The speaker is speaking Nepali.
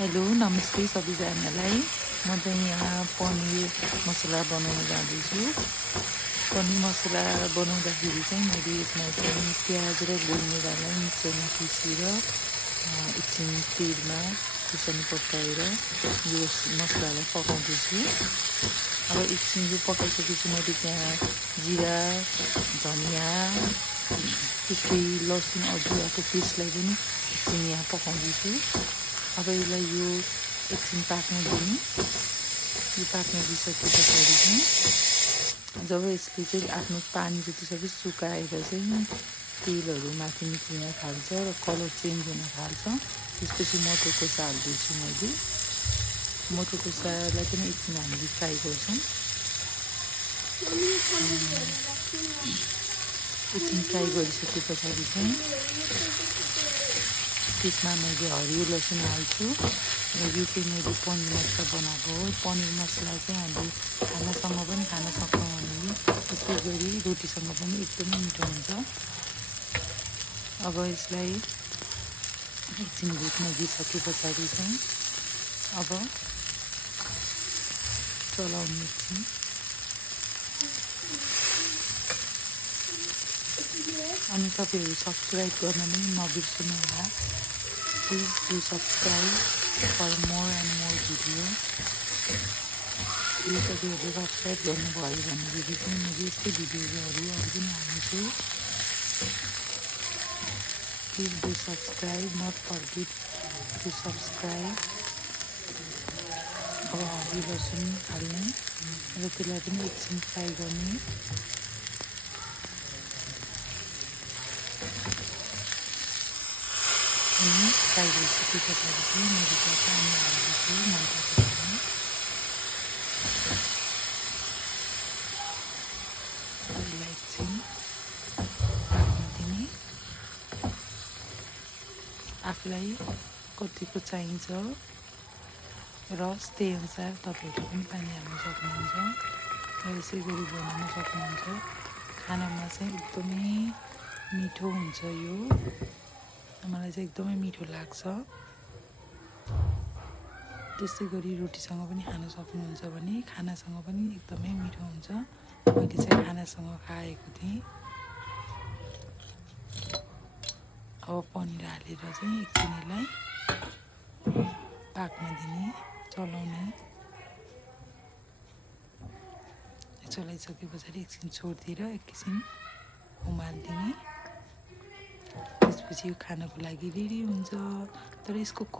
हेलो नमस्ते सबैजनालाई। म चाहिँ यहाँ पनिर मसला बनाउन जाँदैछु। पनिर मसला बनाउँदाखेरि चाहिँ मैले यसमा चाहिँ प्याज र गोलमेरालाई मिक्सरमा पिसेर एकछिन तेलमा खुर्सानी पकाएर यो मसलालाई पकाउँदैछु। अब एकछिन यो पकाइसकेपछि मैले त्यहाँ जिरा, धनिया, त्यस्तै लसुन अदुवाको पेस्टलाई पनि एकछिन यहाँ पकाउँदैछु। अब यसलाई यो एकछिन पाक्न दिने। यो पाक्न दिइसके पछाडि चाहिँ जब यसले चाहिँ आफ्नो पानी जति सबै सुकाएर चाहिँ तेलहरू माथि निक्लिन थाल्छ र कलर चेन्ज हुन थाल्छ, त्यसपछि मटरको कोसा हाल्दैछु मैले। मटरको कोसालाई पनि एकछिन हामीले फ्राई गर्छौँ। एकछिन फ्राई गरिसके पछाडि चाहिँ त्यसमा मैले हरियो लसुन हाल्छु र यो चाहिँ मैले पनिर मसला बनाएको हो। पनिर मसला चाहिँ हामीले खानासँग पनि खान सक्छौँ भने त्यस्तै गरी रोटीसँग पनि एकदमै मिठो हुन्छ। अब यसलाई एकछिन भुट्न दिइसके पछाडि चाहिँ अब चलाउने एकछिन। अनि तपाईँहरू सब्सक्राइब गर्न पनि नबिर्सनु होला। Please do subscribe for more and more videos. यो तपाईँहरूले सब्सक्राइब गर्नुभयो भनेदेखि चाहिँ मैले यस्तै भिडियोहरू अरू पनि हाल्छु। Please do subscribe, not forget to subscribe. अब हरियो लसुन हाल्ने र त्यसलाई पनि एकछिन फ्राई गर्ने। अनि फ्राई भइसके पछाडि चाहिँ मैले त्यहाँ पानी हाल्दैछु मन परेको। यसलाई एकछिन पाक्न दिने। आफूलाई कतिको चाहिन्छ रस त्यही अनुसार तपाईँहरूले पनि पानी हाल्न सक्नुहुन्छ र यसै गरी बनाउन सक्नुहुन्छ। खानामा चाहिँ एकदमै मिठो हुन्छ यो। मलाई चाहिँ एकदमै मिठो लाग्छ। त्यस्तै गरी रोटीसँग पनि खान सक्नुहुन्छ भने खानासँग पनि एकदमै मिठो हुन्छ। मैले चाहिँ खानासँग खाएको थिएँ। अब पनिर हालेर चाहिँ एकछिन यसलाई पाक्न दिने, चलाउने। चलाइसके पछाडि एकछिन छोडिदिएर एकछिन उमालिदिने। त्यसपछि यो खानको लागि रेडी हुन्छ। तर यसको